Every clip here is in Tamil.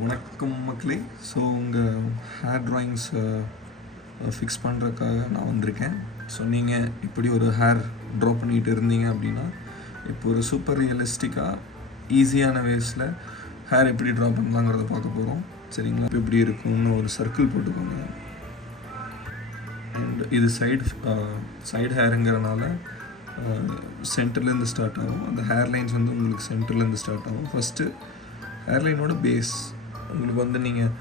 வணக்கம் மக்களே. ஸோ உங்கள் ஹேர் ட்ராயிங்ஸை ஃபிக்ஸ் பண்ணுறதுக்காக நான் வந்திருக்கேன். ஸோ நீங்கள் இப்படி ஒரு ஹேர் ட்ரா பண்ணிகிட்டு இருந்தீங்க அப்படின்னா இப்போ ஒரு சூப்பர் ரியலிஸ்டிக்காக ஈஸியான வேஸில் ஹேர் எப்படி ட்ரா பண்ணலாங்கிறத பார்க்க போகிறோம். சரிங்களா? இப்போ எப்படி இருக்கும்னு ஒரு சர்க்கிள் போட்டுக்கோங்க. அண்ட் இது சைடு ஹேருங்கிறனால சென்டர்லேருந்து ஸ்டார்ட் ஆகும். அந்த ஹேர்லைன்ஸ் வந்து உங்களுக்கு சென்டர்லேருந்து ஸ்டார்ட் ஆகும். ஃபஸ்ட்டு ஹேர்லைனோட பேஸ் உங்களுக்கு வந்து நீங்கள்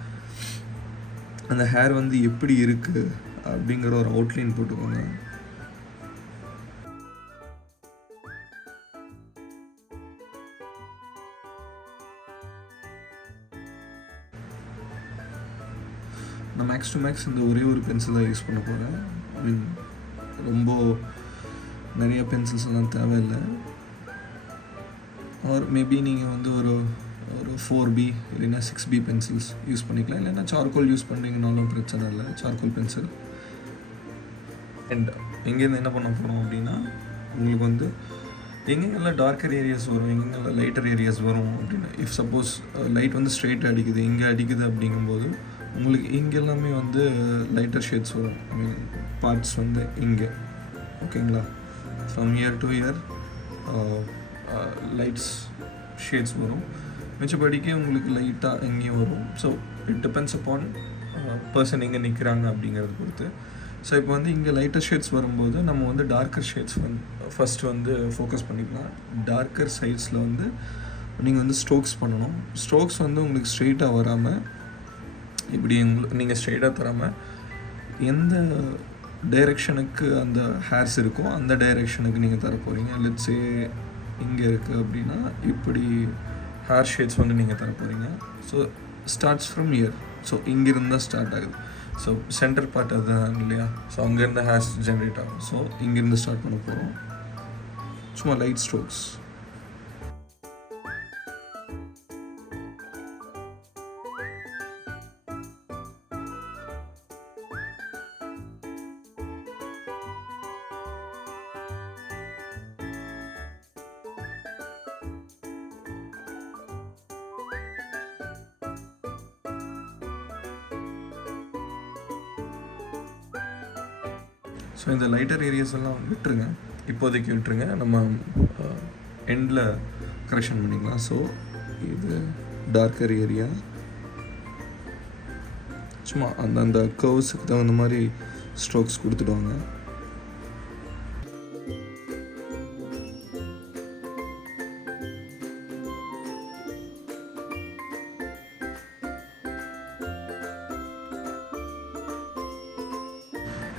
அந்த ஹேர் வந்து எப்படி இருக்குது அப்படிங்கிற ஒரு அவுட்லைன் போட்டுக்கோங்க. நான் மேக்ஸ் டு மேக்ஸ் இந்த ஒரே ஒரு பென்சில் தான் யூஸ் பண்ண போகிறேன். ஐ மீன் ரொம்ப நிறைய பென்சில்ஸ் எல்லாம் தேவையில்லை. ஆர் மேபி நீங்கள் வந்து ஒரு 4B இல்லைன்னா 6B பென்சில்ஸ் யூஸ் பண்ணிக்கலாம். இல்லைன்னா சார்கோல் யூஸ் பண்ணுறீங்கனாலும் பிரச்சனை இல்லை, சார்கோல் பென்சில். அண்ட் எங்கேருந்து என்ன பண்ண போகிறோம் அப்படின்னா உங்களுக்கு வந்து எங்கெங்கெல்லாம் டார்க்கர் ஏரியாஸ் வரும், எங்கெங்கெல்லாம் லைட்டர் ஏரியாஸ் வரும் அப்படின்னா, இஃப் சப்போஸ் லைட் வந்து ஸ்ட்ரெயிட் அடிக்குது, இங்கே அடிக்குது அப்படிங்கும்போது உங்களுக்கு இங்கே எல்லாமே வந்து லைட்டர் ஷேட்ஸ் வரும். ஐ மீன் பார்ட்ஸ் வந்து இங்கே, ஓகேங்களா? From year to year lights shades வரும். மிச்சப்படிக்கு உங்களுக்கு லைட்டாக எங்கேயும் வரும். So it depends upon person எங்கே நிற்கிறாங்க அப்படிங்கிறத பொறுத்து. ஸோ இப்போ வந்து இங்கே லைட்டர் ஷேட்ஸ் வரும்போது நம்ம வந்து டார்க்கர் ஷேட்ஸ் வந்து ஃபஸ்ட்டு வந்து ஃபோக்கஸ் பண்ணிக்கலாம். டார்க்கர் சைட்ஸில் வந்து நீங்கள் வந்து ஸ்ட்ரோக்ஸ் பண்ணணும். ஸ்ட்ரோக்ஸ் வந்து உங்களுக்கு ஸ்ட்ரெயிட்டாக வராமல் இப்படி நீங்கள் ஸ்ட்ரெயிட்டாக தராமல் எந்த டைரெக்ஷனுக்கு அந்த ஹேர்ஸ் இருக்கோ அந்த டைரெக்ஷனுக்கு நீங்கள் தர போகிறீங்க. லெட்ஸே இங்கே இருக்குது அப்படின்னா இப்படி ஹேர் ஷேட்ஸ் வந்து நீங்கள் தர போகிறீங்க. So starts from year. So இங்கேருந்து தான் ஸ்டார்ட் ஆகுது. ஸோ சென்டர் பார்ட் அதுதான் இல்லையா? ஸோ அங்கேருந்து ஹேர்ஸ் ஜென்ரேட் ஆகும். ஸோ இங்கேருந்து ஸ்டார்ட் பண்ண போகிறோம். சும்மா லைட் ஸ்ட்ரோக்ஸ். ஸோ இந்த லைட்டர் ஏரியாஸ் எல்லாம் விட்டுருங்க, இப்போதைக்கு விட்டுருங்க. நம்ம எண்டில் கரெக்ஷன் பண்ணிக்கலாம். ஸோ இது டார்க்கர் ஏரியா. சும்மா அந்த கர்வ்ஸுக்கு தகுந்த மாதிரி ஸ்ட்ரோக்ஸ் கொடுத்துடுவாங்க.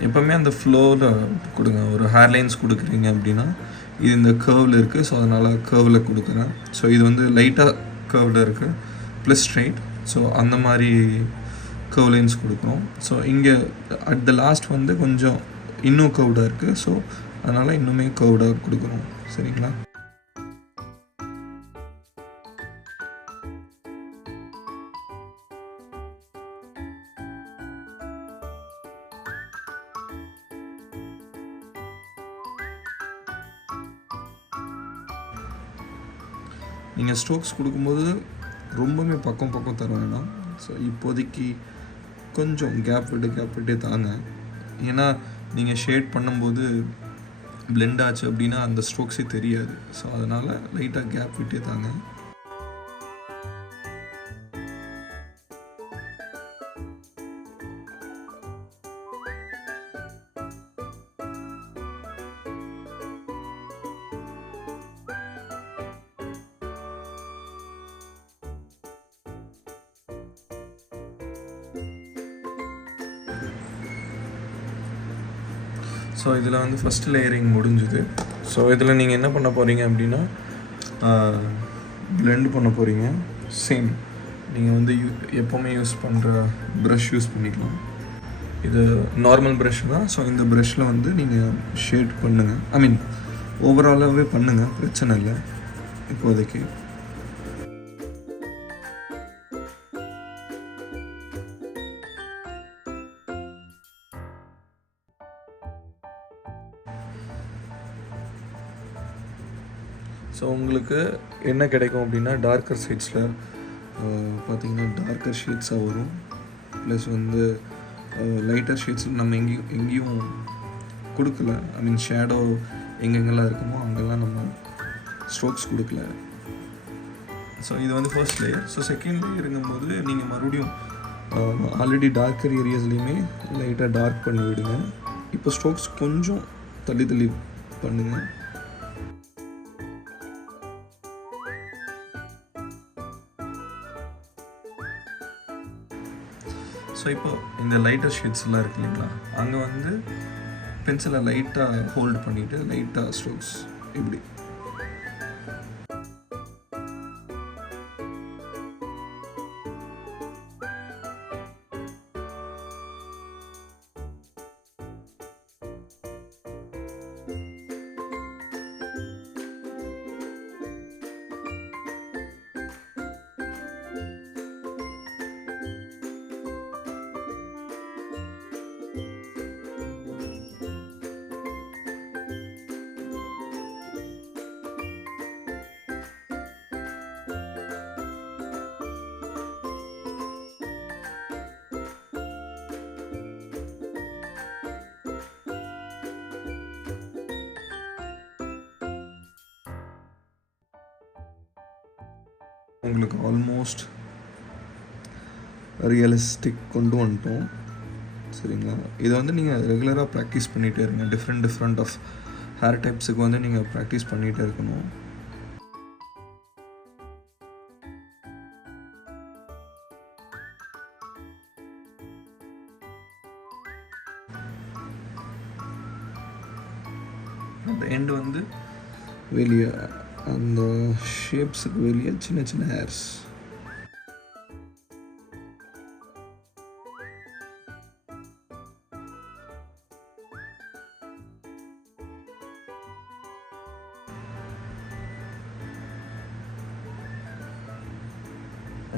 எப்போவுமே அந்த ஃப்ளோவில் கொடுங்க. ஒரு ஹேர்லைன்ஸ் கொடுக்குறீங்க அப்படின்னா இது இந்த கர்வில் இருக்குது. ஸோ அதனால் கர்வில் கொடுக்குறேன். ஸோ இது வந்து லைட்டாக கர்வில் இருக்குது ப்ளஸ் ஸ்ட்ரைட். ஸோ அந்த மாதிரி கர்வ் லைன்ஸ் கொடுக்குறோம். ஸோ இங்கே அட் த லாஸ்ட் வந்து கொஞ்சம் இன்னும் கர்வ்டாக இருக்குது. ஸோ அதனால் இன்னுமே கர்வ்டாக கொடுக்குறோம். சரிங்களா? நீங்கள் ஸ்ட்ரோக்ஸ் கொடுக்கும்போது ரொம்பவே பக்கம் தர வேண்டாம். ஸோ இப்போதைக்கு கொஞ்சம் கேப் விட்டே தாங்க. ஏன்னா நீங்கள் ஷேட் பண்ணும்போது பிளெண்ட் ஆச்சு அப்படின்னா அந்த ஸ்ட்ரோக்ஸே தெரியாது. ஸோ அதனால் லைட்டாக கேப் விட்டே தாங்க. ஸோ இதில் வந்து ஃபஸ்ட்டு லேயரிங் முடிஞ்சுது. ஸோ இதில் நீங்கள் என்ன பண்ண போகிறீங்க அப்படின்னா பிளெண்ட் பண்ண போகிறீங்க. சேம் நீங்கள் வந்து எப்போவுமே யூஸ் பண்ணுற ப்ரஷ் யூஸ் பண்ணிக்கலாம். இது நார்மல் ப்ரஷ் தான். ஸோ இந்த ப்ரஷ்ஷில் வந்து நீங்கள் ஷேட் பண்ணுங்கள். ஐ மீன் ஓவராலாகவே பண்ணுங்கள், பிரச்சனை இல்லை இப்போதைக்கு. ஸோ உங்களுக்கு என்ன கிடைக்கும் அப்படின்னா டார்க்கர் சைட்ஸில் பார்த்திங்கன்னா டார்க்கர் ஷேட்ஸாக வரும். ப்ளஸ் வந்து லைட்டர் ஷேட்ஸ் நம்ம எங்கேயும் கொடுக்கல. ஐ மீன் ஷேடோ எங்கெங்கெல்லாம் இருக்குமோ அங்கெல்லாம் நம்ம ஸ்ட்ரோக்ஸ் கொடுக்கல. ஸோ இது வந்து ஃபர்ஸ்ட் லேயர். ஸோ செகண்ட் லேயருங்கும்போது நீங்கள் மறுபடியும் ஆல்ரெடி டார்க்கர் ஏரியாஸ்லேயுமே லைட்டாக டார்க் பண்ணி விடுங்க. இப்போ ஸ்ட்ரோக்ஸ் கொஞ்சம் தள்ளி பண்ணுங்கள். ஸோ இப்போ இந்த லைட்டர் ஷேட்ஸ்லாம் இருக்கு இல்லைங்களா, அங்கே வந்து பென்சிலை லைட்டாக ஹோல்ட் பண்ணிவிட்டு லைட்டாக ஸ்ட்ரோக்ஸ் இப்படி. உங்களுக்கு ஆல்மோஸ்ட் ரியலிஸ்டிக் கொண்டு வந்துட்டோம். சரிங்களா, இதை வந்து நீங்கள் ரெகுலராக ப்ராக்டிஸ் பண்ணிகிட்டே இருங்க. டிஃப்ரெண்ட் ஆஃப் ஹேர் டைப்ஸுக்கு வந்து நீங்கள் ப்ராக்டிஸ் பண்ணிகிட்டே இருக்கணும். அந்த எண்டு வந்து வெளியே அந்த ஷேப்ஸுக்கு வெளியே சின்ன ஹேர்ஸ்.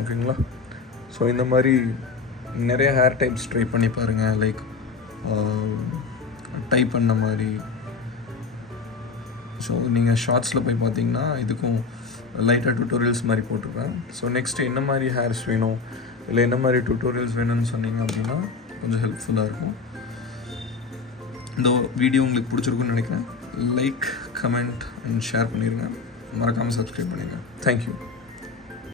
ஓகேங்களா? ஸோ இந்த மாதிரி நிறைய ஹேர் டைப்ஸ் ட்ரை பண்ணி பாருங்கள். லைக் டைப் பண்ண மாதிரி. ஸோ நீங்கள் ஷார்ட்ஸில் போய் பார்த்தீங்கன்னா இதுக்கும் லைட்டாக டுட்டோரியல்ஸ் மாதிரி போட்டிருக்கேன். ஸோ நெக்ஸ்ட்டு என்ன மாதிரி ஹேர்ஸ் வேணும் இல்லை என்ன மாதிரி டுட்டோரியல்ஸ் வேணும்னு சொன்னீங்க அப்படின்னா கொஞ்சம் ஹெல்ப்ஃபுல்லாக இருக்கும். இந்த வீடியோ உங்களுக்கு பிடிச்சிருக்குன்னு நினைக்கிறேன். லைக், கமெண்ட் அண்ட் ஷேர் பண்ணிடுங்க. மறக்காமல் சப்ஸ்கிரைப் பண்ணிடுங்க. தேங்க்யூ.